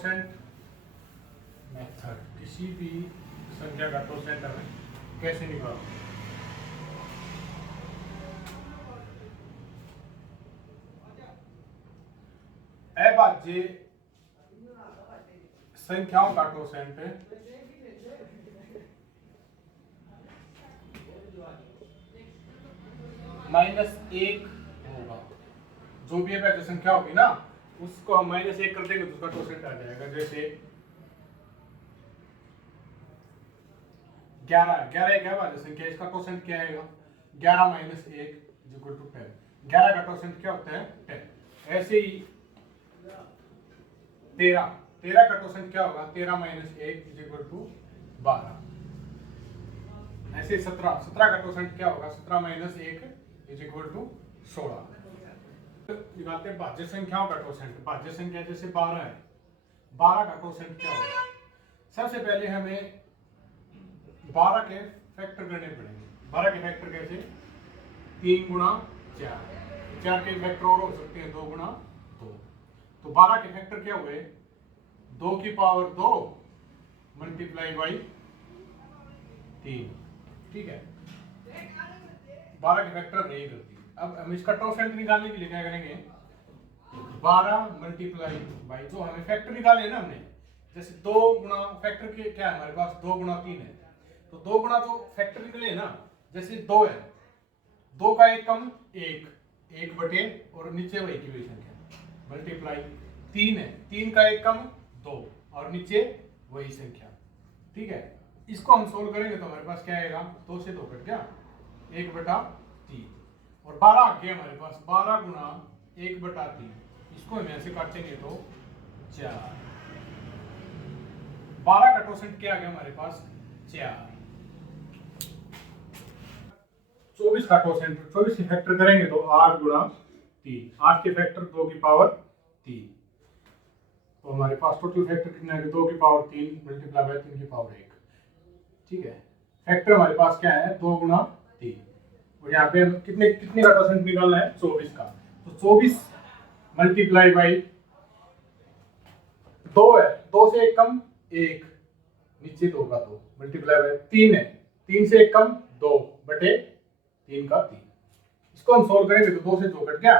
टोसेंट method, किसी भी संख्या का टोसेंट हमें कैसे निकालना। अभाज्य संख्याओं का टोसेंट -1 होगा। जो भी अभाज्य संख्या होगी ना उसको हम -1 कर देंगे तो उसका टोसेंट आ जाएगा। जैसे 11 एक अभाज्य संख्या, इसका टोसेंट क्या आएगा? 11 - 1 = 10। 11 का टोसेंट क्या होता है? 10। ऐसे ही 13 का टोसेंट क्या होगा? 13 - 1 = 12। ऐसे 17 का टोसेंट क्या होगा? 17 - 1 = 16। निकालते हैं भाज्य संख्याओं का टोसेंट। भाज्य संख्या जैसे 12 है, 12 का टोसेंट क्या होगा? सबसे पहले हमें 12 के फैक्टर करने पड़ेंगे। 12 के फैक्टर कैसे? 3 × 4, 4 के फैक्टर और हो सकते हैं 2 × 2। तो 12 के फैक्टर क्या हुए? 2 की पावर 2 × 3। ठीक है, 12 के फैक्टर नहीं करती। अब हम इसका टोसेंट निकालने के लिए क्या करेंगे? 12 × जो हमें फैक्टर निकाले ना हमने, जैसे 2 गुना फैक्टर के क्या है हमारे पास? 2 × 3 है, तो 2 गुना जो फैक्टर निकले ना, जैसे 2 है, 2 का एक कम 1 बटे और नीचे वही की वही संख्या मल्टीप्लाई 3 है, 3 का एक कम 2 और नीचे वही संख्या। ठीक है, इसको हम सोल्व करेंगे तो हमारे पास क्या आएगा? 2 से 2 कट गया, 1/3 और 12 आ गया हमारे पास। 12 × 1/3, इसको हम ऐसे काटेंगे तो 4। 12 का टोसेंट क्या आ गया हमारे पास? 4। 24 का टोसेंट, 24 के फैक्टर करेंगे तो 8 × 3, 8 के फैक्टर 2 की पावर 3। तो हमारे पास टोटल फैक्टर कितना है? 2 की पावर 3 × 3 की पावर 1। ठीक है, फैक्टर हमारे पास क्या है? 2 × 3। और यहाँ पे कितने का टोसेंट निकालना है? 24 का। तो 24 × 2 है, 2 से एक कम 1, नीचे 2 का 2 × 3 है, 3 से एक कम 2 बटे 3 का 3। इसको हम सोल्व करेंगे तो 2 से 2 कट गया,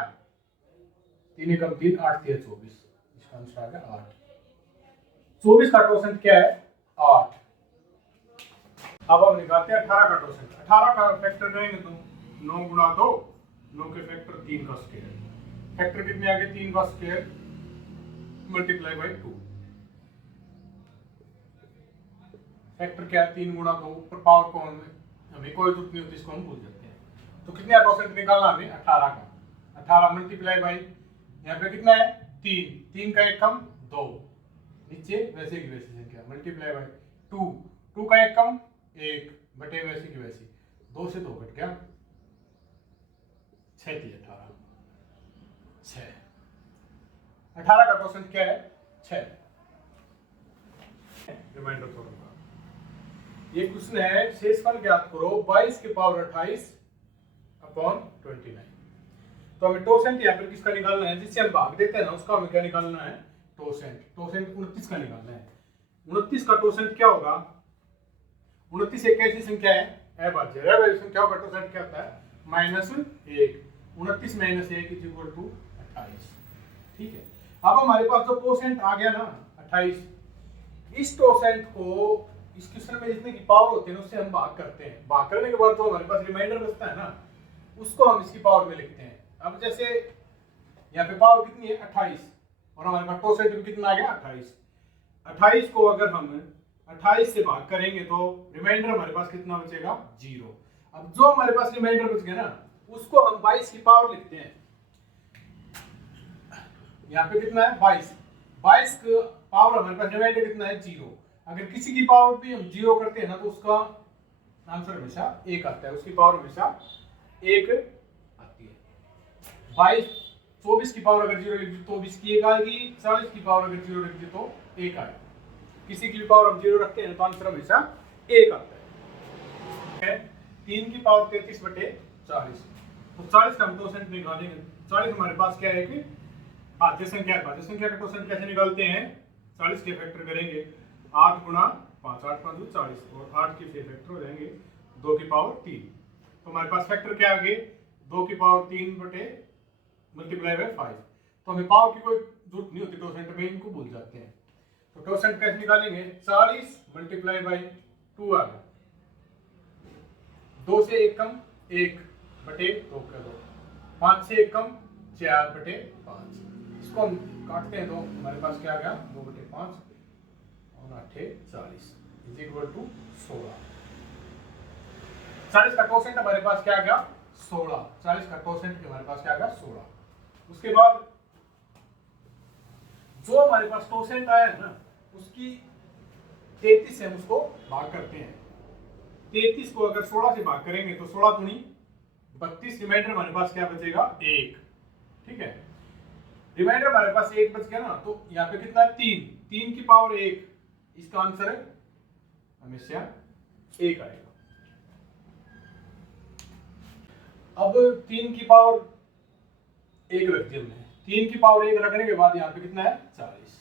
3 कम 3, 8 3 24। इसका आंसर आ गया 8। 24 का टोसेंट क्या है? 8। अब हम निकालते हैं 18 का टोसेंट। 18 का फैक्टर करेंगे तो 9 × 2, 9 के फैक्टर 3 का स्क्वायर। फैक्टर कितने आ गए? 3 का स्क्वायर × 2। फैक्टर क्या है? 3 × 2, पर पावर को हमें कोई जरूरत नहीं होती, इसको हम भूल जाते हैं। तो कितने टोसेंट निकालना हमें? 18 का। 18 × यहाँ पे कितना है? 3 का एक कम 2, नीचे वैसे की वैसी संख्या × 2, 2 का एक कम 1 बटे वैसे की वैसी, 2 से 2 कट गया, 6 × 18 6। 18 का टोसेंट क्या है? 6। रिमाइंडर थोड़ा, ये क्वेश्चन है शेषफल ज्ञात करो 22 की पावर 28/29। तो हमें टोसेंट यहाँ पर किसका निकालना है? जिससे हम भाग देते हैं ना उसका हमें क्या निकालना है? टोसेंट। टोसेंट 29 का निकालना है। 29 का टोसेंट क्या होगा? 29 एक ऐसी संख्या है अभाज्य। अभाज्य संख्याओं का टोसेंट क्या होता है? -1। 29 - 1 = 28। ठीक है, अब हमारे पास जो टोसेंट आ गया ना 28, इस टोसेंट को इस क्वेश्चन में जितने की पावर होती है उससे हम भाग करते हैं। भाग करने के बाद जो हमारे पास रिमाइंडर बचता है ना उसको हम इसकी पावर में लिखते हैं। अब जैसे यहाँ पे पावर कितनी है? 28 और हमारे पास टोसेंट भी कितना आ गया? 28। 28 को अगर हम 28 से भाग करेंगे तो रिमाइंडर हमारे पास कितना बचेगा? 0। अब जो हमारे पास रिमाइंडर बच गया ना उसको हम 22 की पावर लिखते हैं। यहाँ पे कितना है? 22। 22 का पावर हमारे पास रिमाइंडर कितना है? 0। अगर किसी की पावर भी हम 0 करते हैं ना तो उसका आंसर हमेशा 1 आता है, उसकी पावर हमेशा 1 आती है। 24 की पावर अगर 0 लिख दी तो 20 की 1 आएगी, 40 की पावर अगर 0 लिख दी तो 1 आएगी। किसी की भी पावर हम 0 रखते हैं तो आंसर हमेशा 1 आता है। 3 की पावर 33/40। तो 40 का हम टोसेंट निकालेंगे। 40 हमारे पास क्या है कि भाज्य संख्या है। भाज्य संख्या का टोसेंट कैसे निकालते हैं? 40 के फैक्टर करेंगे 8 गुणा 5, 8 5 40 और 8 के फिर फैक्टर हो जाएंगे 2 की पावर 3। तो हमारे पास फैक्टर क्या आ गए 2 की पावर 3 बटे मल्टीप्लाई बाय 5। तो हमें पावर की कोई जरूरत नहीं होती टोसेंट में, इनको भूल जाते हैं। तो टोसेंट कैसे निकालेंगे 40 मल्टीप्लाई बाय 2 आ गया, 2 से 1 कम 1 बटे 2 का 2, 5 से 1 कम 4 बटे 5। इसको हम काटते हैं तो हमारे पास क्या आ गया 2 बटे 5 और 8 40 इज इक्वल टू 16। 40 का टोसेंट हमारे पास क्या आ गया 16। 40 का टोसेंट हमारे पास क्या आ गया 16। उसके बाद जो हमारे पास टोसेंट आया है ना उसकी 33 से हम उसको भाग करते हैं। 33 को अगर 16 से भाग करेंगे तो 16 दूनी 32, रिमाइंडर हमारे पास क्या बचेगा 1। ठीक है, रिमाइंडर हमारे पास 1 बच गया ना, तो यहाँ पे कितना है 3, 3 की पावर 1, इसका आंसर है हमेशा 1 आएगा। अब 3 की पावर 1 रख दी हमने, 3 की पावर 1 रखने के बाद यहाँ पे कितना है 40।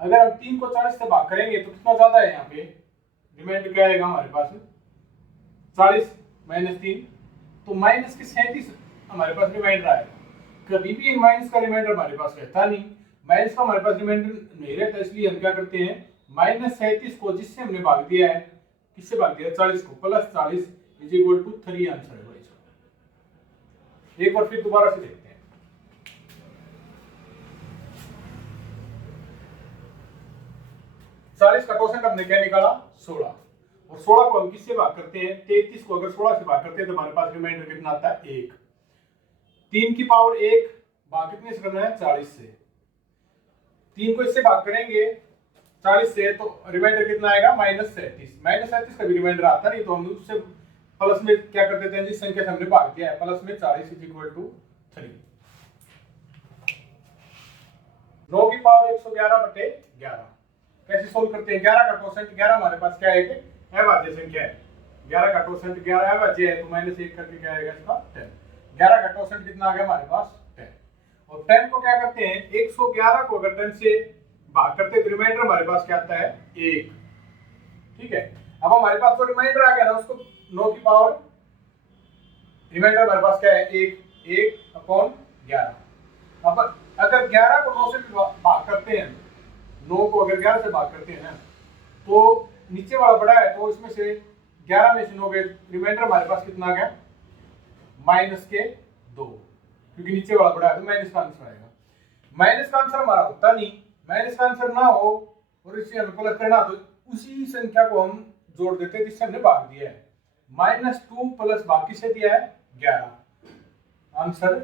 अगर हम 3 को 40 से भाग करेंगे तो कितना ज्यादा है यहाँ पे, रिमाइंडर क्या आएगा हमारे पास 40 माइनस 3, तो माइनस के 37 हमारे पास रिमाइंडर आएगा। कभी भी माइनस का रिमाइंडर हमारे पास रहता नहीं, माइनस का हमारे पास रिमाइंडर नहीं रहता, इसलिए हम क्या करते हैं माइनस 37 को जिससे हमने भाग दिया है, किससे भाग दिया 40 को, plus 40 is equal to 3 answer है भाई इसका। एक बार फिर दोबारा से देखते हैं। चालीस का टोसेंट हमने क्या निकाला 16, और 16 को हम किससे भाग करते हैं 33 को अगर 16 से भाग करते हैं तो हमारे पास रिमाइंडर कितना आता है 1। 3 की पावर 1 भाग कितने से करना है 40 से, 3 को इससे भाग करेंगे 40 से तो रिमाइंडर कितना आएगा माइनस 37। माइनस 37 का भी रिमाइंडर आता नहीं, तो हम उससे प्लस में क्या कर देते हैं जिस संख्या से हमने भाग दिया है प्लस में 40 इज इक्वल टू 3। 9 की पावर 111 बटे 11 कैसे सोल्व करते हैं। 11 का टोसेंट 11 हमारे पास क्या है कि अभाज्य संख्या है, 11 का टोसेंट 11 अभाज्य है तो माइनस 1 करके क्या आएगा इसका 10। 11 का टोसेंट कितना आ गया हमारे पास 10, और 10 को क्या करते हैं 111 को अगर 10 से भाग करते हैं तो रिमाइंडर हमारे पास क्या आता है 1। ठीक है, अब हमारे पास जो रिमाइंडर आ गया ना उसको 9 की पावर रिमाइंडर हमारे पास क्या है 1/11। अब अगर 11 को 9 से भाग करते हैं, 9 को अगर 11 से भाग करते हैं ना तो नीचे वाला बड़ा है तो इसमें से 11 में से 9 गए, रिमाइंडर हमारे पास कितना आ गया माइनस के 2, क्योंकि नीचे वाला बड़ा है तो माइनस का आंसर आएगा। माइनस का आंसर हमारा होता नहीं, माइनस का आंसर ना हो और इसे हमें प्लस करना तो उसी संख्या को हम जोड़ देते हैं जिससे हमने भाग दिया है। -2 प्लस बाकी से दिया है 11, आंसर